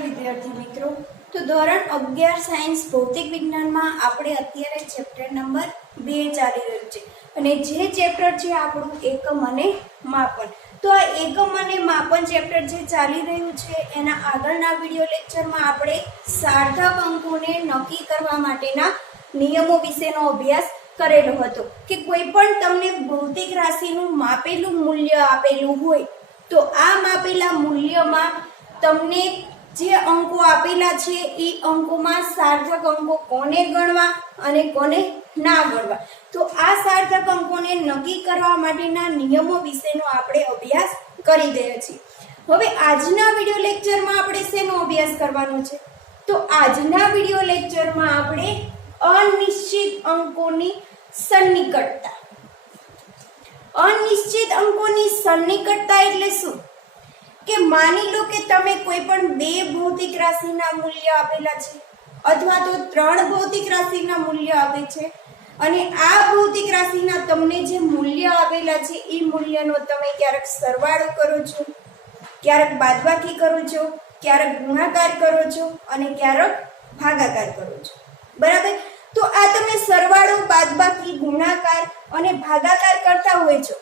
નમસ્કાર વિદ્યાર્થી મિત્રો। તો ધોરણ 11 સાયન્સ ભૌતિક વિજ્ઞાનમાં આપણે અત્યારે ચેપ્ટર નંબર 2 ચાલી રહ્યું છે અને જે ચેપ્ટર છે આપણું એકમ અને માપન। તો આ એકમ અને માપન ચેપ્ટર જે ચાલી રહ્યું છે એના આગળના વિડિયો લેક્ચરમાં આપણે સાર્થક અંકોને નક્કી કરવા માટેના નિયમો વિશેનો અભ્યાસ કરેલો હતો કે કોઈ પણ તમને ભૌતિક રાશિનું માપેલું મૂલ્ય આપેલું હોય તો આ માપેલા મૂલ્યમાં તમને જે અંકો આપેલા છે એ અંકોમાં સાર્થક અંકો કોને ગણવા અને કોને ના ગણવા। તો આ સાર્થક અંકોને નક્કી કરવા માટેના નિયમો વિશેનો આપણે અભ્યાસ કરી રહ્યા છીએ। હવે આજના વિડિયો લેક્ચરમાં આપણે શેનો અભ્યાસ કરવાનો છે? તો આજના વિડિયો લેક્ચરમાં આપણે અનિશ્ચિત અંકોની સન્નિકટતા। અનિશ્ચિત અંકોની સન્નિકટતા એટલે શું? કે માની લો કે તમે કોઈ પણ બે ભૌતિક રાશિના મૂલ્ય આપેલા છે અથવા તો ત્રણ ભૌતિક રાશિના મૂલ્ય આપે છે અને આ ભૌતિક રાશિના તમને જે મૂલ્ય આપેલા છે એ મૂલ્યનો તમે ક્યારેક સરવાળો કરો છો, ક્યારેક બાદબાકી કરો છો, ક્યારેક ગુણાકાર કરો છો અને ક્યારેક ભાગાકાર કરો છો, બરાબર? તો આ તમે સરવાળો, બાદબાકી, ગુણાકાર અને ભાગાકાર કરતા હોય છો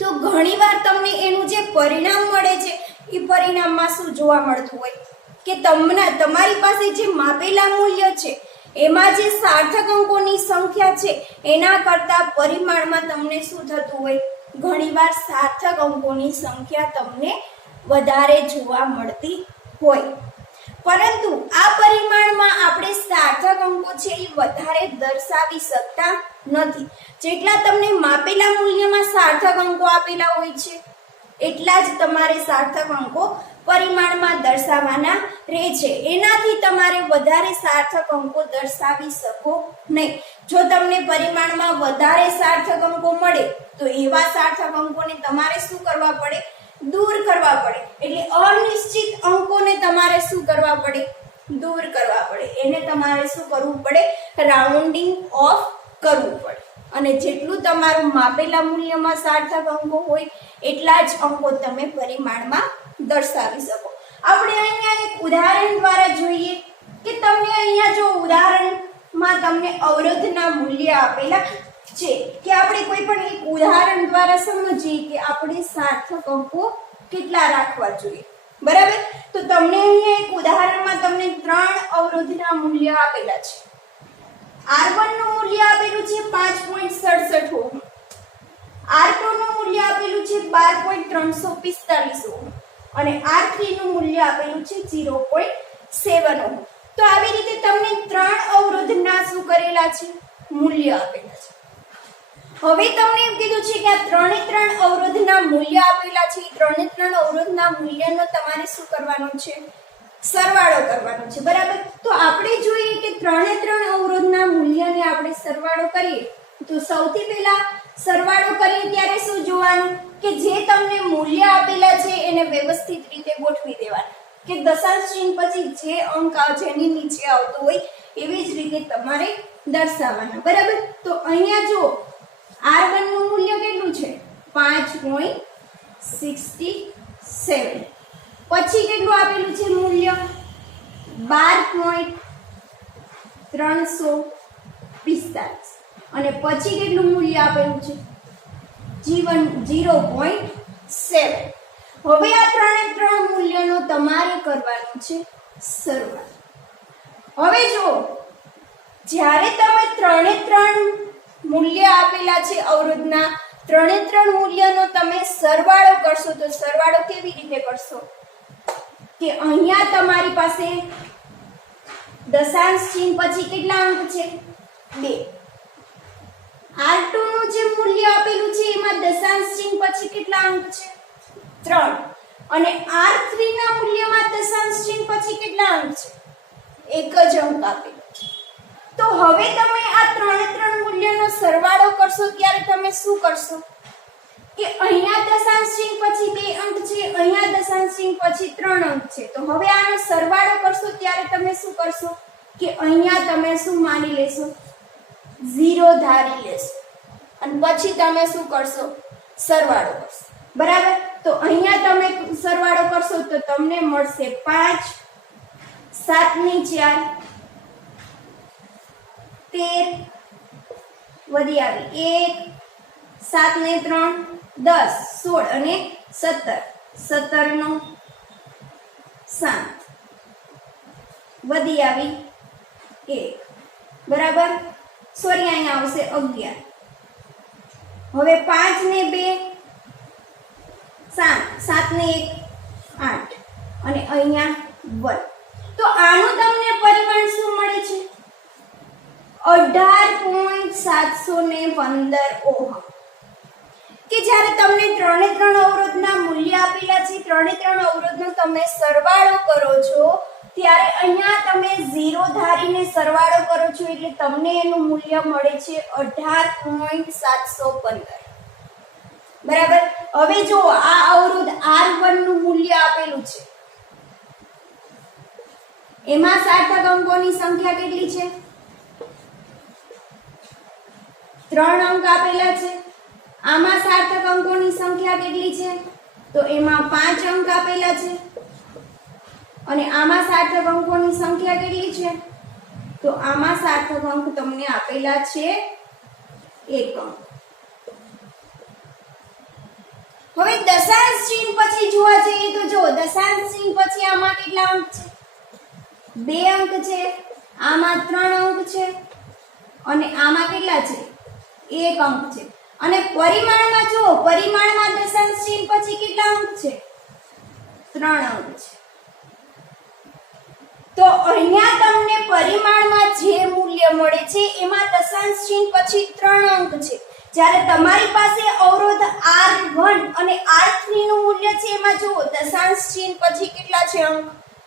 તો ઘણીવાર તમને એનું જે પરિણામ મળે છે એ પરિણામમાં શું જોવા મળતું હોય કે તમારી પાસે જે માપેલા મૂલ્ય છે એમાં જે સાર્થક અંકોની સંખ્યા છે એના કરતા પરિમાણમાં તમને શું થતું હોય? ઘણીવાર સાર્થક અંકોની સંખ્યા તમને વધારે જોવા મળતી હોય, પરંતુ આ પરિમાણમાં આપણે સાર્થક અંકો છે એ વધારે દર્શાવી શકતા નથી। જેટલા તમને માપેલા મૂલ્યમાં સાર્થક અંકો આપેલા હોય છે એટલા જ તમારે સાર્થક અંકો પરિમાણમાં દર્શાવવાના રહે છે। એનાથી તમારે વધારે સાર્થક અંકો દર્શાવી શકો નહીં। જો તમને પરિમાણમાં વધારે સાર્થક અંકો મળે તો એવા સાર્થક અંકોને તમારે શું કરવા પડે? દૂર કરવા પડે। એટલે અનિશ્ચિત અંકોને તમારે શું કરવા પડે? દૂર કરવા પડે। એને તમારે શું કરવું પડે? રાઉન્ડિંગ ઓફ કરવું પડે અને જેટલું તમારું માપેલા મૂલ્યમાં સાર્થક અંકો હોય એટલા જ અંકો તમે પરિમાણમાં દર્શાવી શકો। આપણે અહીંયા એક ઉદાહરણ દ્વારા જોઈએ કે તમને અહીંયા જો ઉદાહરણમાં તમને અવરોધના મૂલ્ય આપેલા છે કે આપણે કોઈ પણ એક ઉદાહરણ દ્વારા સમજીએ કે આપણે સાર્થક અંકો કેટલા રાખવા જોઈએ, બરાબર? તો તમને અહીંયા એક ઉદાહરણમાં તમને 3 અવરોધના મૂલ્ય આપેલા છે। R1 નું મૂલ્ય આપેલું છે 5.67 ઓહમ, R2 નું મૂલ્ય આપેલું છે 12.345 ઓહમ અને R3 નું મૂલ્ય આપેલું છે 0.7 ઓહમ। તો આવી રીતે તમને 3 અવરોધના શું કરેલા છે? મૂલ્ય આપેલા છે। હવે તમને એમ કીધું છે કે આ 3 અવરોધના મૂલ્ય આપેલા છે, 3 અવરોધના મૂલ્યનો તમારે શું કરવાનું છે? સરવાળો કરવાનો છે, બરાબર? તો આપણે જોઈએ કે 3 અવરોધના મૂલ્યને આપણે સરવાળો કરીએ તો સૌથી પહેલા સરવાળો કરીએ ત્યારે શું જોવાનું કે જે તમને મૂલ્ય આપેલા છે એને વ્યવસ્થિત રીતે ગોઠવી દેવાના કે દશાંશ ચિહ્ન પછી જે અંક જેની નીચે આવતો હોય એવી જ રીતે તમારે દર્શાવવાના, બરાબર? તો અહીંયા જો R1 નું મૂલ્ય કેટલું છે? 5.67, પછી કેટલું આપેલું છે મૂલ્ય? 12.345 અને પછી કેટલું મૂલ્ય આપેલું છે? 0.7। હવે આ 3 મૂલ્યનો તમારે કરવાનું છે સરવાળો। હવે જો જ્યારે તમે 3 મૂલ્ય આપેલા છે અવરોધના, 3 મૂલ્યનો તમે સરવાળો કરશો તો સરવાળો કેવી રીતે કરશો કે અહીંયા તમારી પાસે દશાંશ ચિહ્ન પછી કેટલા અંક છે? 2। R2 નું જે મૂલ્ય આપેલું છે એમાં દશાંશ ચિહ્ન પછી કેટલા અંક છે? 3 અને R3 ના મૂલ્યમાં દશાંશ ચિહ્ન પછી કેટલા અંક છે? 1 જ અંક આપેલો છે। તો હવે તમે આ 3 મૂલ્યનો સરવાળો કરશો ત્યારે તમે શું કરશો કે અહીંયા દશાંશ ચિહ્ન પછી 2 અંક છે, અહીંયા દશાંશ ચિહ્ન પછી 3 અંક છે। તો હવે આનો સરવાળો કરશો ત્યારે તમે શું કરશો કે અહીંયા તમે શું માની લેશો? 0 ધારી લેશો અને પછી તમે શું કરશો? સરવાળો કરશો, બરાબર? તો અહીંયા તમે સરવાળો કરશો તો તમને મળશે 5 7 ને 4 13 વધી આવી 1 7 ને 3 10 16 અને 17 17 નો 7 વધી આવી 1 બરાબર સોરી અહીંયા આવશે 11 હવે 5 ને 2 7 7 ને 1 8 અને અહીંયા 1 તો આનું તમને પરિમાણ શું મળે છે 18.715 ઓહમ કે જ્યારે તમને ત્રણે ત્રણ અવરોધના મૂલ્ય આપેલા છે ત્રણે ત્રણ અવરોધનો તમે સરવાળો કરો છો ત્યારે અહીંયા તમે 0 ધારીને સરવાળો કરો છો એટલે તમને એનું મૂલ્ય મળે છે 18.715 બરાબર હવે જો આ અવરોધ R1 નું મૂલ્ય આપેલું છે એમાં સાર્થક અંકોની સંખ્યા કેટલી છે 3 અંક આપેલા છે આમાં સાર્થક અંકોની સંખ્યા કેટલી છે તો એમાં 5 અંક આપેલા છે અને આમાં સાર્થક અંકોની સંખ્યા કેટલી છે તો આમાં સાર્થક અંક તમને આપેલા છે 1 અંક હવે દશાંશ ચિહ્ન પછી જોવા જઈએ તો જો દશાંશ ચિહ્ન પછી આમાં કેટલા અંક છે 2 અંક છે આમાં 3 અંક છે અને આમાં કેટલા છે 1 અંક છે અને પરિમાણમાં જો પરિમાણમાં દશાંશ ચિહ્ન પછી કેટલા અંક છે 3 અંક છે તો અહીંયા તમને પરિમાણમાં જે મૂલ્ય મળે છે એમાં દશાંશ ચિહ્ન પછી 3 અંક છે જ્યારે તમારી પાસે અવરોધ R1 અને R3 નું મૂલ્ય છે એમાં જો દશાંશ ચિહ્ન પછી કેટલા છે અંક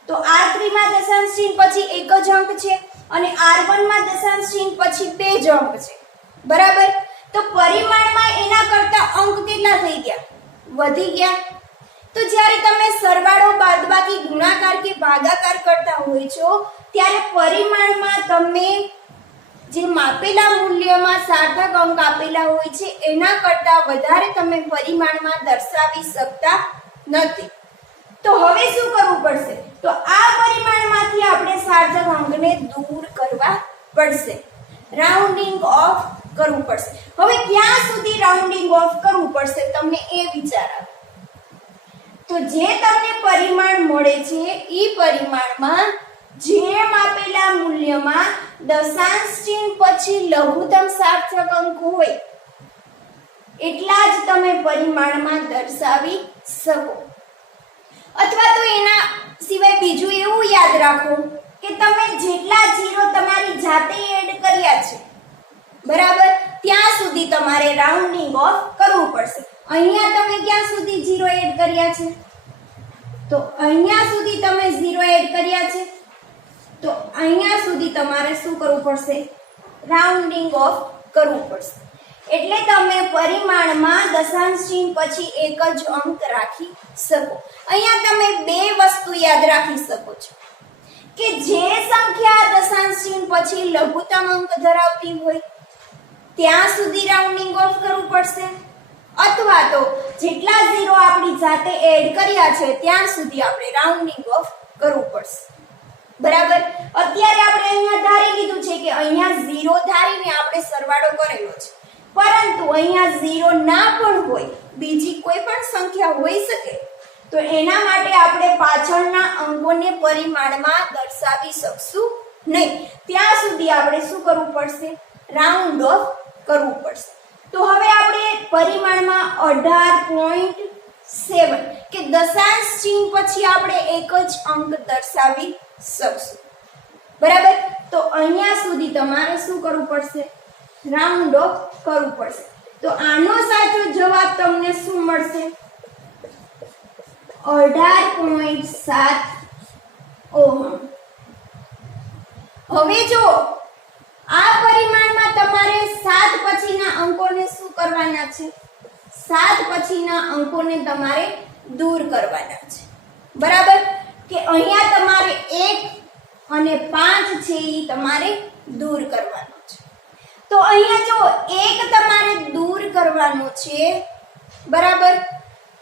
તો R3 માં દશાંશ ચિહ્ન પછી 1 જ અંક છે અને R1 માં દશાંશ ચિહ્ન પછી 2 જ અંક છે બરાબર તો પરિમાણમાં એના કરતા અંક કેટલા થઈ ગયા વધી ગયા તો જ્યારે તમે સરવાળો બાદબાકી ગુણાકાર કે ભાગાકાર કરતા હોય છો ત્યારે પરિમાણમાં તમે જે માપેલા મૂલ્યમાં સાર્થક અંક આપેલા હોય છે એના કરતા વધારે તમે પરિમાણમાં દર્શાવી શકતા નથી તો હવે શું કરવું પડશે તો આ પરિમાણમાંથી આપણે સાર્થક અંકને દૂર કરવા પડશે રાઉન્ડિંગ ઓફ કરવું પડશે હવે ક્યાં સુધી રાઉન્ડિંગ ઓફ કરવું પડશે તમને એ વિચાર આવે તો જે તમને પરિમાણ મળે છે એ પરિમાણમાં જે માપેલા મૂલ્યમાં દશાંશ ચિહ્ન પછી લઘુત્તમ સાર્થક અંક હોય એટલા જ તમે પરિમાણમાં દર્શાવી શકો અથવા તો એના સિવાય બીજું એવું યાદ રાખો કે તમે જેટલા 0 તમારી જાતે એડ કર્યા છે બરાબર ત્યાં સુધી તમારે રાઉન્ડિંગ ઓફ કરવું પડશે અહીંયા તમે ક્યાં સુધી 0 એડ કર્યા છે તો અહીંયા સુધી તમે 0 એડ કર્યા છે તો અહીંયા સુધી તમારે શું કરવું પડશે રાઉન્ડિંગ ઓફ કરવું પડશે એટલે તમે પરિમાણમાં દશાંશ ચિહ્ન પછી 1 જ અંક રાખી શકો અહીંયા તમે બે વસ્તુ યાદ રાખી શકો છો કે જે સંખ્યા દશાંશ ચિહ્ન પછી લઘુત્તમ અંક ધરાવતી હોય ત્યાં સુધી રાઉન્ડિંગ ઓફ કરવું પડશે અથવા તો જેટલા 0 આપણી જાતે એડ કર્યા છે ત્યાં સુધી આપણે રાઉન્ડિંગ ઓફ કરવું પડશે બરાબર અત્યારે આપણે અહીંયા ધારી લીધું છે કે અહીંયા 0 ધારીને આપણે સરવાળો કરેલો છે પરંતુ અહીંયા 0 ના પણ હોય બીજી કોઈ પણ સંખ્યા હોઈ શકે તો એના માટે આપણે પાછળના અંકોને પરિમાણમાં દર્શાવી શકશું નહીં ત્યાં સુધી આપણે શું કરવું પડશે રાઉન્ડ ઓફ કરવું પડશે તો હવે આપણે પરિમાણમાં 18.7 કે દશાંશ ચિહ્ન પછી આપણે 1 જ અંક દર્શાવી શકશું બરાબર તો અહીંયા સુધી તમારે શું કરવું પડશે રાઉન્ડ ઓફ કરવું પડશે તો આનો સાચો જવાબ તમને શું મળશે 18.7 ઓહમ હવે જો આ પરિમાણમાં તમારે 7 પછીના અંકોને શું કરવાના છે 7 પછીના અંકોને તમારે દૂર કરવાના છે બરાબર કે અહીંયા તમારે 1 અને 5 છે એ તમારે દૂર કરવાનો છે તો અહીંયા જો 1 તમારે દૂર કરવાનો છે બરાબર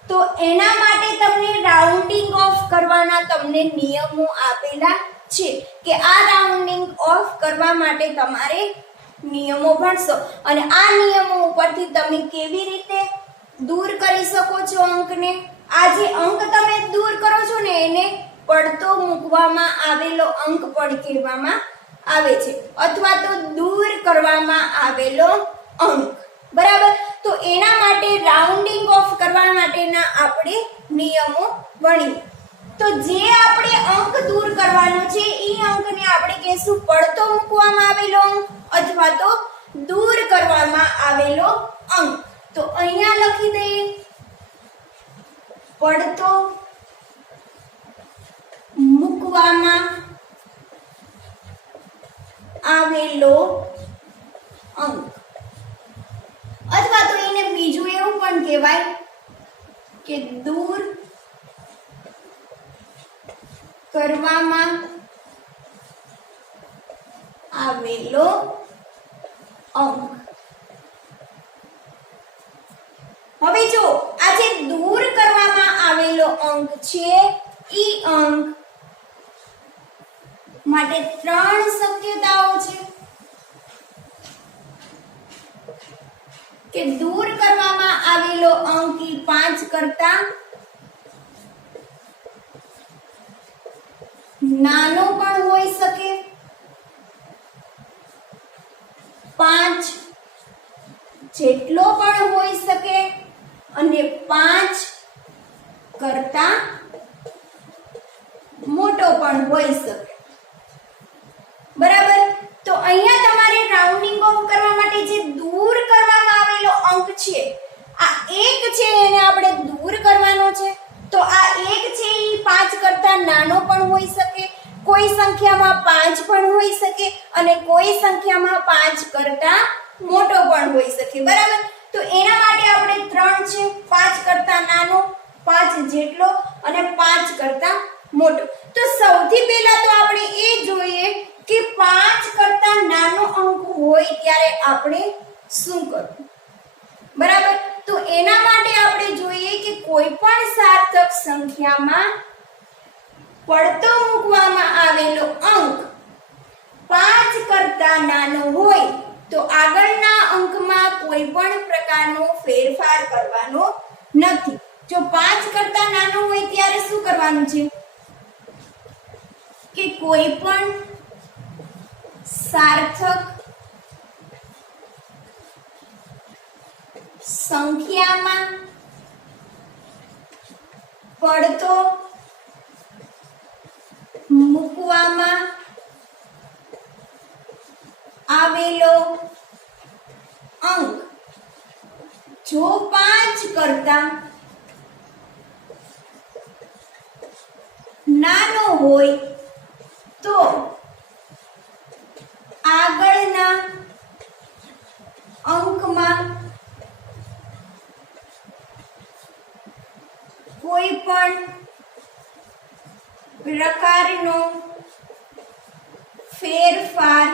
તો એના માટે તમને રાઉન્ડિંગ ઓફ કરવાના તમને નિયમો આપેલા છે કે આ રાઉન્ડિંગ ઓફ કરવા માટે તમારે નિયમો ભણશો અને આ નિયમો ઉપરથી તમે કેવી રીતે દૂર કરી શકો છો અંકને. આ જે અંક તમે દૂર કરો છો ને એને પડતો મૂકવામાં આવેલો અંક પણ કહેવામાં આવે છે અથવા તો દૂર કરવામાં આવેલો અંક. બરાબર. તો એના માટે રાઉન્ડિંગ ઓફ કરવા માટેના આપણે નિયમો ભણીએ. તો જે આપણે અંક દૂર કરવાનો છે એ અંકને આપણે કહેશું પડતો મૂકવામાં આવેલો અંક અથવા તો દૂર કરવામાં આવેલો અંક. તો અહીંયા લખી દઈએ પડતો મૂકવામાં આવેલો અંક અથવા તો એને બીજું એવું પણ કહેવાય કે દૂર કરવામાં આવેલો અંક. હવે જો આ જે દૂર કરવામાં આવેલો અંક છે ઈ અંક માટે 3 શક્યતાઓ છે કે દૂર કરવામાં આવેલો અંક ઈ 5 કરતા નાનો પણ હોઈ શકે, 5 જેટલો પણ હોઈ શકે અને 5 કરતા મોટો પણ હોઈ શકે. બરાબર. તો અહીંયા તમારે રાઉન્ડિંગ ઓફ કરવા માટે જે દૂર કરવામાં આવેલો અંક છે આ 1 છે એને આપણે દૂર કરવાનો છે. તો આ 1 છે એ 5 કરતા નાનો પણ હોઈ શકે, કોઈ સંખ્યામાં 5 પણ હોઈ શકે અને કોઈ સંખ્યામાં 5 કરતા મોટો પણ હોઈ શકે. બરાબર. તો એના માટે આપણે 3 છે, 5 કરતા નાનો, 5 જેટલો અને 5 કરતા મોટો. તો સૌથી પહેલા તો આપણે એ જોઈએ કે 5 કરતા નાનો અંક હોય ત્યારે આપણે શું કરવું. બરાબર. તો એના માટે આપણે જોઈએ કે કોઈ પણ સાર્થક સંખ્યામાં પડતો મૂકવામાં આવેલો અંક 5 કરતા નાનો હોય તો આગળના અંકમાં કોઈ પણ પ્રકારનો ફેરફાર કરવાનો નથી. જો 5 કરતા નાનો હોય ત્યારે શું કરવાનું છે કે કોઈ પણ સાર્થક સંખ્યામાં પડતો મૂકવામાં આવેલો અંક જો 5 કરતા નાનો હોય તો આગળના અંકમાં કોઈ પણ પ્રકારનો ફેરફાર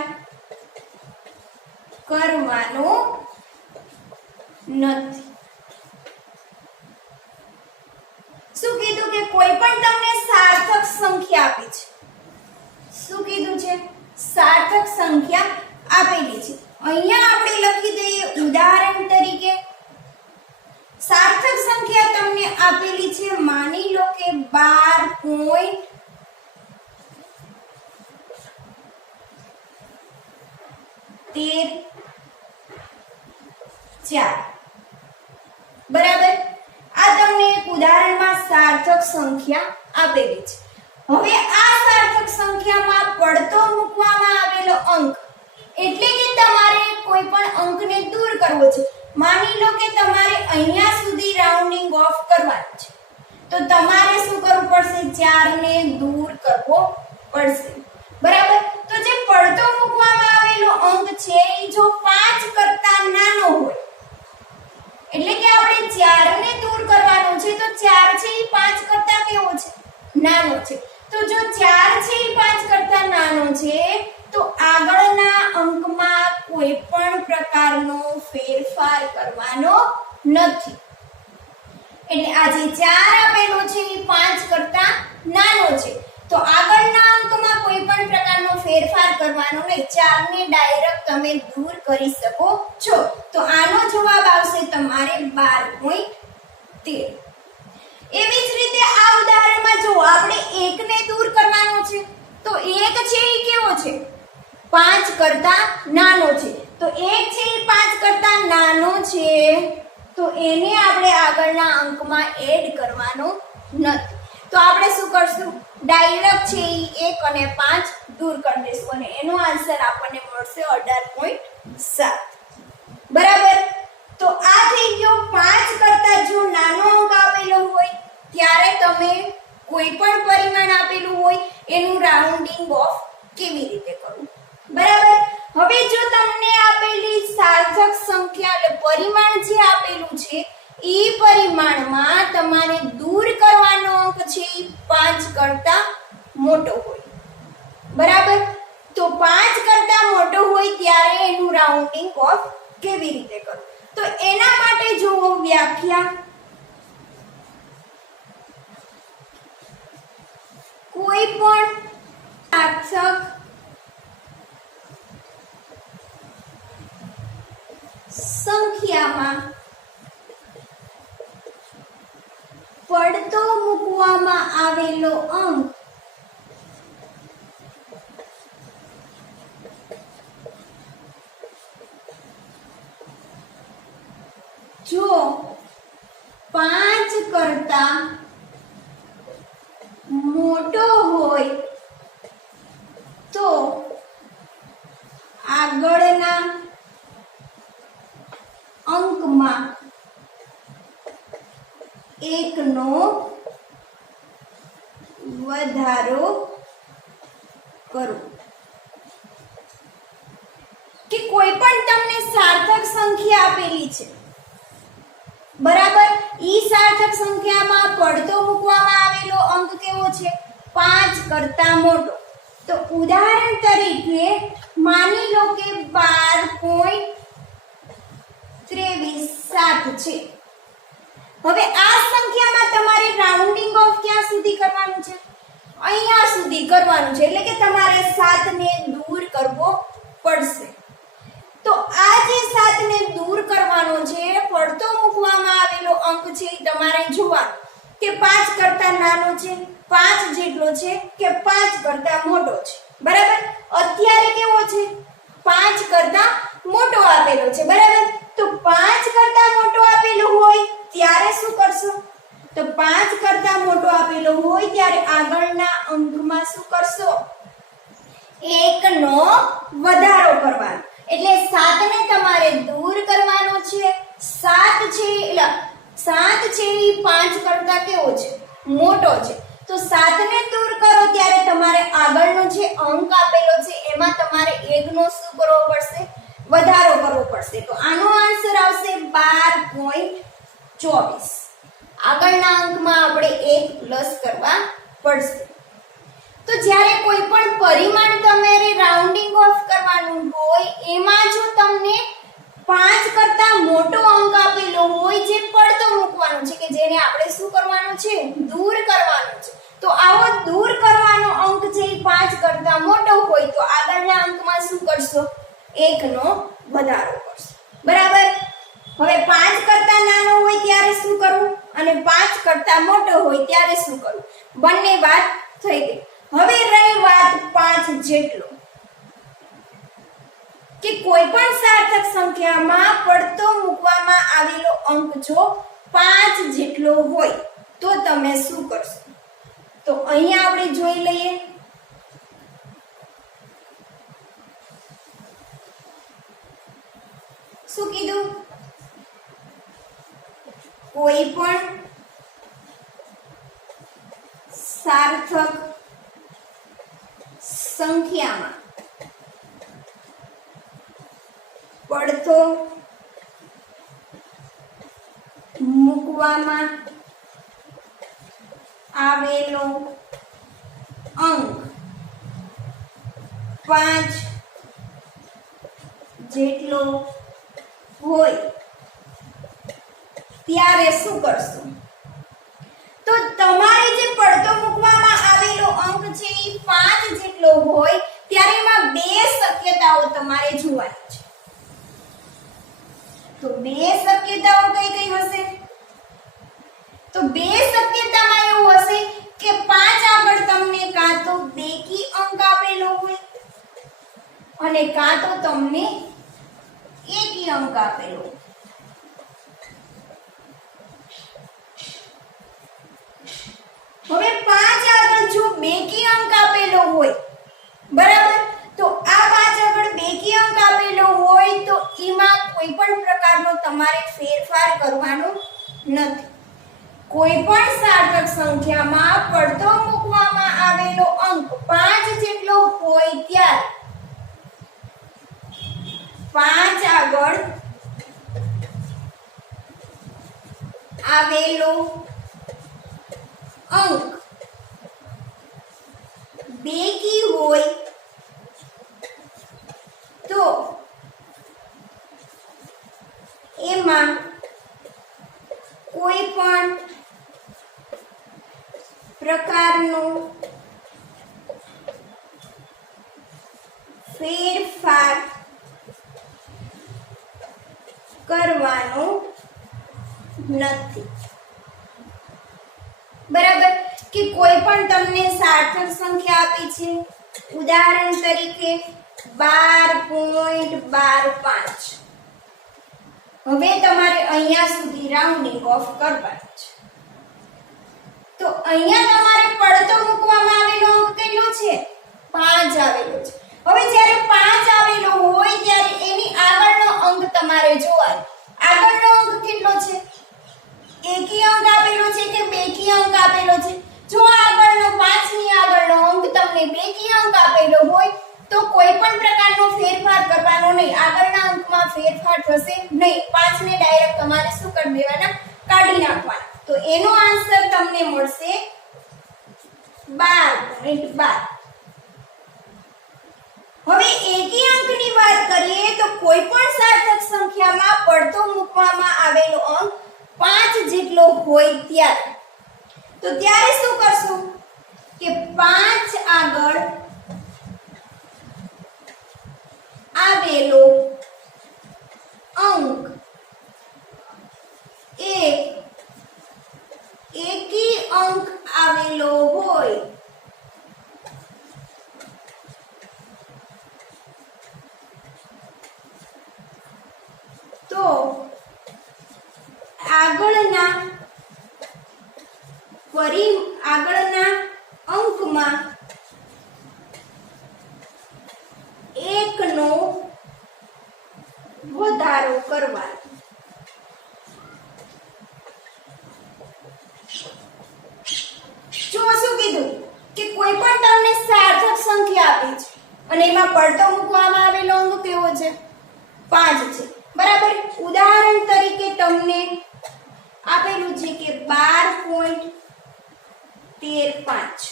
કરવાનો નથી. શું કીધું કે કોઈ પણ તમને સાર્થક સંખ્યા આપી છે. શું કીધું છે? સાર્થક સંખ્યા આપેલી છે. અહીંયા આપણે લખી દઈએ ઉદાહરણ તરીકે સાર્થક સંખ્યા તમને આપેલી છે, માની લો કે 12.13 બરાબર. આ તમને એક ઉદાહરણમાં સાર્થક સંખ્યા આપેલી છે. હવે આ સાર્થક સંખ્યામાં પડતો મૂકવામાં આવેલો અંક એટલે કે તમારે કોઈ પણ અંકને દૂર કરવો છે. માની લો કે તમારે અહીંયા સુધી રાઉન્ડિંગ ઓફ કરવાનું છે તો તમારે શું કરવું પડશે? 4 ને દૂર કરવો પડશે. બરાબર. તો જે પડતો મૂકવામાં આવેલો અંક છે એ જો 5 કરતા નાનો હોય એટલે કે આપણે 4 ને દૂર કરવાનો છે તો 4 છે એ 5 કરતા કેવો છે? નાનો છે. તો જો 4 છે એ 5 કરતા નાનો છે તો આગળના અંકમાં કોઈ પણ પ્રકારનો ફેરફાર કરવાનો નથી. એટલે આ જે 4 આપેલો છે એ 5 કરતા નાનો છે. તો આગળના અંકમાં કોઈ પણ પ્રકારનો ફેરફાર કરવાનો નહીં, 4 ને ડાયરેક્ટ તમે દૂર કરી શકો છો. તો આનો જવાબ આવશે તમારે 12.13. એવી જ રીતે આ ઉદાહરણમાં જો આપણે 1 ને દૂર કરવાનો છે, તો 1 છે એ કેવો છે? 5 કરતા નાનો છે. તો 1 છે એ 5 કરતા નાનો છે, તો એને આપણે આગળના અંકમાં એડ કરવાનો નથી. તો આપણે શું કરશું? ડાયરેક્ટ છે એ 1 અને 5 દૂર કરી દઈશું અને એનો આન્સર આપણને મળશે 18.7. બરાબર. તો આ થઈ ગયો 5 કરતા જો નાનો અંક આપેલો હોય ત્યારે તમે કોઈ પણ પરિમાણ આપેલું હોય એનું રાઉન્ડિંગ ઓફ કેવી રીતે કરવું. બરાબર. હવે જો તમને આપેલી સાર્થક સંખ્યા એટલે પરિમાણ જે આપેલું છે એ પરિમાણમાં તમારે દૂર કરવાનો અંક છે એ 5 કરતા મોટો હોય. બરાબર. તો 5 કરતા મોટો હોય ત્યારે એનું રાઉન્ડિંગ ઓફ કેવી રીતે કરવું? તો એના માટે જુઓ વ્યાખ્યા. કોઈ પણ સાર્થક સંખ્યામાં પડતો મૂકવામાં આવેલો અંક જો 5 કરતા મોટો હોય તો આગળના અંકમાં 1 નો વધારો કરો. કે કોઈ પણ તમને સાર્થક સંખ્યા આપેલી છે, બરાબર. ઈ સાર્થક સંખ્યામાં પડતો મૂકવામાં આવેલો અંક કેવો છે? 5 કરતા મોટો. તો ઉદાહરણ તરીકે માની લો કે 12.23 છે. હવે આ સંખ્યામાં તમારે રાઉન્ડિંગ ઓફ ક્યાં સુધી કરવાનું છે? અહીંયા સુધી કરવાનું છે. એટલે કે તમારે 7 ને દૂર કરવો પડશે. તો આ જે 7 ને દૂર કરવાનો છે, પડતો મૂકવામાં આવેલો અંક છે એ તમારે જોવાનો કે 5 કરતા નાનો છે, 5 જેટલો છે કે 5 કરતા મોટો છે. બરાબર. અત્યારે કેવો છે? 5 કરતા મોટો આપેલો છે. બરાબર. તો 5 કરતા મોટો આપેલો હોય ત્યારે શું કરશો? તો 5 કરતા મોટો આપેલો હોય ત્યારે આગળના અંકમાં શું કરશો? 1 નો વધારો કરવાનો. એટલે 7 ને તમારે દૂર કરવાનો છે. 7 છે એટલે 7 છે એ 5 કરતા કેવો છે? મોટો છે. તો 7 ને દૂર કરો ત્યારે તમારે આગળનો જે અંક આપેલો છે એમાં તમારે 1 નો શું કરવો પડશે? વધારો કરવો પડશે. તો આનો આન્સર આવશે 12.24. આગળના અંકમાં આપણે 1 પ્લસ કરવા પડશે. તો જ્યારે કોઈ પણ પરિમાણ તમારે રાઉન્ડિંગ ઓફ કરવાનું હોય એમાં જો તમને 5 કરતા મોટો અંક આપેલો હોય જે પડતો મૂકવાનો છે, કે જેને આપણે શું કરવાનું છે? દૂર કરવાનું છે. તો આવો દૂર કરવાનો અંક જે 5 કરતા મોટો હોય તો આગળના અંકમાં શું કરશો? 1 નો વધારો કરશો. બરાબર. હવે 5 કરતા નાનો હોય ત્યારે શું કરવું અને 5 કરતા મોટો હોય ત્યારે શું કરવું? બંને વાત થઈ ગઈ. હવે રહી વાત 5 જેટલો. કે કોઈ પણ સાર્થક સંખ્યામાં પડતો મૂકવામાં આવેલો અંક જો 5 જેટલો હોય તો તમે શું કરશો? તો અહીંયા આપણે જોઈ લઈએ. શું કીધું? કોઈ પણ સાર્થક સંખ્યામાં પડતો મૂકવામાં આવેલો અંક 5 જેટલો હોય ત્યારે શું કરશું? તો તો તમારે જે પડતો મૂકવામાં આવેલો અંક છે એ 5 જેટલો હોય ત્યારે એમાં બે શક્યતાઓ તમારે જોવાની છે. તો બે શક્યતાઓ કઈ કઈ હશે? તો બે શક્યતામાં એવું હશે કે 5 આગળ તમને કાં તો બેકી અંક આપેલો હોય અને કાં તો તમને એકી અંક આપેલો હોય. હવે 5 આગળ જો બેકી અંક આપેલો હોય, બરાબર, તો આ 5 આગળ બેકી અંક આપેલો હોય તો એમાં કોઈ પણ પ્રકારનો તમારે ફેરફાર કરવાનો નથી. કોઈ પણ સાર્થક સંખ્યામાં પડતો મૂકવામાં આવેલો અંક 5 જેટલો હોય ત્યારે 5 આગળ આવેલો અંક બેકી હોય તો એમાં કોઈ પણ પ્રકારનો ફેરફાર કરવાનો નથી. બરાબર, કે કોઈ પણ તમને સાર્થક સંખ્યા આપી છે, ઉદાહરણ તરીકે 12.125. હવે તમારે અહીંયા સુધી રાઉન્ડિંગ ઓફ કરવાનું છે. તો અહીંયા તમારે પડતો મૂકવામાં આવેલો અંક કેટલો છે? 5 આવેલો છે. હવે જ્યારે 5 આવેલો હોય ત્યારે એની આગળનો અંક તમારે જોવાનો. આગળનો અંક કેટલો છે? એકી અંક આપેલો છે કે બેકી અંક આપેલો છે? જો આગળનો 5 ની આગળનો અંક તમને બેકી અંક આપેલો હોય તો કોઈ પણ પ્રકારનો ફેરફાર કરવાનો નહીં. આગળના અંકમાં ફેરફાર થશે નહીં. 5 ને ડાયરેક્ટ તમારે શું કરી દેવાના? કાઢી નાખવાના. તો એનો આન્સર તમને મળશે 12.12. હવે એકી અંકની વાત કરીએ તો કોઈ પણ સાર્થક સંખ્યામાં પડતો મૂકવામાં આવેલો અંક 5 જેટલો હોય ત્યારે, તો ત્યારે શું કરશું કે 5 આગળ આવેલો અંક એ એકી અંક આવેલો હોય તો આગળના અંકમાં 1 નો વધારો કરવાનો. જો શું કીધું કે કોઈ પણ તમને સાર્થક સંખ્યા આપી છે અને એમાં પડતો મૂકવામાં આવેલો અંક કેવો છે? 5 છે. બરાબર, ઉદાહરણ તરીકે તમને આપેલું છે કે 12.135.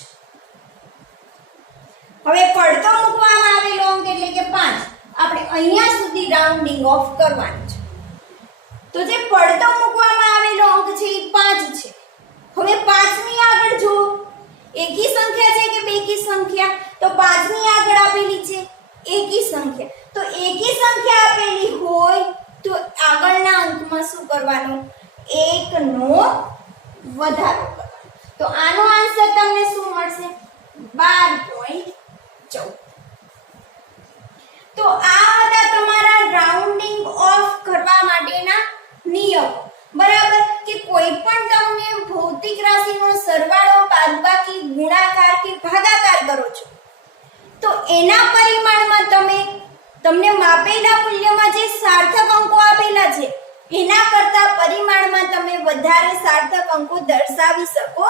હવે પડતો મૂકવામાં આવેલો અંક એટલે કે 5. આપણે અહીંયા સુધી રાઉન્ડિંગ ઓફ કરવાનું છે. તો જે પડતો મૂકવામાં આવેલો અંક છે એ 5 છે. હવે 5 ની આગળ જો એકી સંખ્યા છે કે બેકી સંખ્યા? તો 5 ની આગળ આપેલી છે એકી સંખ્યા. તો એકી સંખ્યા આપેલી હોય તો આગળના અંકમાં શું કરવાનું? 1 નો વધારો કરવાનો. તો આનો આન્સર તમને શું મળશે? 12.14. તો આ હતા તમારા રાઉન્ડિંગ ઓફ કરવા માટેના નિયમો. બરાબર, કે કોઈ પણ તમને ભૌતિક રાશિનો સરવાળો, બાદબાકી, ગુણાકાર કે ભાગાકાર કરો છો તો એના પરિમાણમાં તમને માપેલા મૂલ્યમાં જે સાર્થક અંકો આપેલા છે એના કરતા પરિમાણમાં તમે વધારે સાર્થક અંકો દર્શાવી શકો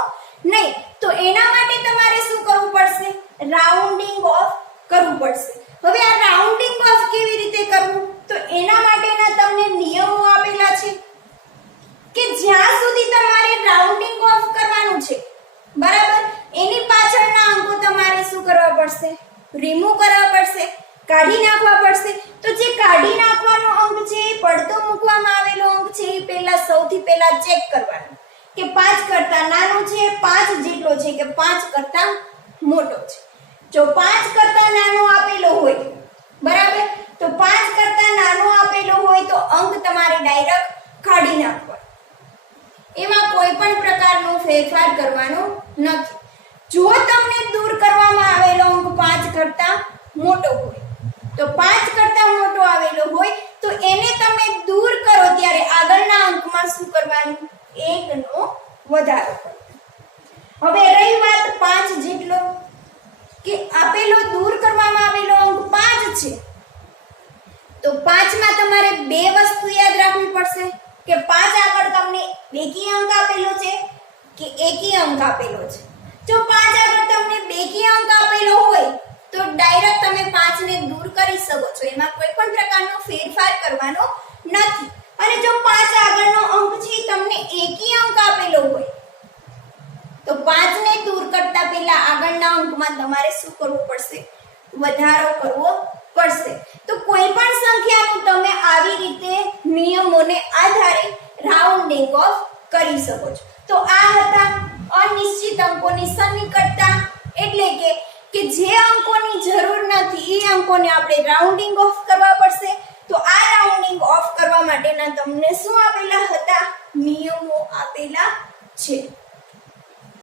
નહીં. તો એના માટે તમારે શું કરવું પડશે? રાઉન્ડિંગ ઓફ કરવું પડશે. હવે આ રાઉન્ડિંગ ઓફ કેવી રીતે કરવું? તો એના માટેના તમને નિયમો આપેલા છે કે જ્યાં સુધી તમારે રાઉન્ડિંગ ઓફ કરવાનું છે, બરાબર, એની પાછળના અંકો તમારે શું કરવા પડશે? રિમૂવ કરવા પડશે, કાઢી નાખવા પડશે. તો જે કાઢી નાખવાનો અંક છે, પડતો મૂકવામાં આવેલો અંક છે, એ સૌથી પહેલા ચેક કરવાનો કે 5 કરતા નાનો છે, 5 જેટલો છે કે 5 કરતા મોટો છે. જો 5 કરતા નાનો આપેલો હોય, બરાબર, તો 5 કરતા નાનો આપેલો હોય તો અંક તમારે ડાયરેક્ટ કાઢી નાખવાનો. એમાં કોઈ પણ પ્રકારનો ફેરફાર કરવાનો નથી. જો તમને દૂર કરવામાં આવેલો અંક 5 કરતા મોટો હોય, તો 5 કરતા મોટો આવેલો હોય તો એને તમે દૂર કરો ત્યારે આગળના અંકમાં શું કરવાનું? 1 નો વધારો કરવાનો. હવે રહી વાત 5 જેટલો, કે આપેલો દૂર કરવામાં આવેલો અંક 5 છે, તો 5 માં તમારે બે વસ્તુ યાદ રાખવી પડશે કે 5 આગળ તમને બેકી અંક આપેલો છે કે એકી અંક આપેલો છે. જો 5 આગળ તમને બેકી અંક આપેલો હોય તો ડાયરેક્ટ તમે 5 ને દૂર કરી શકો છો, એમાં કોઈ પણ પ્રકારનો ફેરફાર કરવાનો નથી. અને જો 5 આગળનો અંક છે તમને એકી અંક આપેલો હોય તો 5 ને દૂર કરતા પહેલા આગળના અંકમાં તમારે શું કરવું પડશે? વધારો કરવો પડશે. તો કોઈ પણ સંખ્યાનું તમે આવી રીતે નિયમોને આધારે રાઉન્ડિંગ ઓફ કરી શકો છો. તો આ હતા અનિશ્ચિત અંકોની સન્નિકટતા, એટલે કે જે અંકોની જરૂર નથી એ અંકોને આપણે રાઉન્ડિંગ ઓફ કરવા પડશે. તો આ રાઉન્ડિંગ ઓફ કરવા માટેના તમને શું આપેલા હતા? નિયમો આપેલા છે.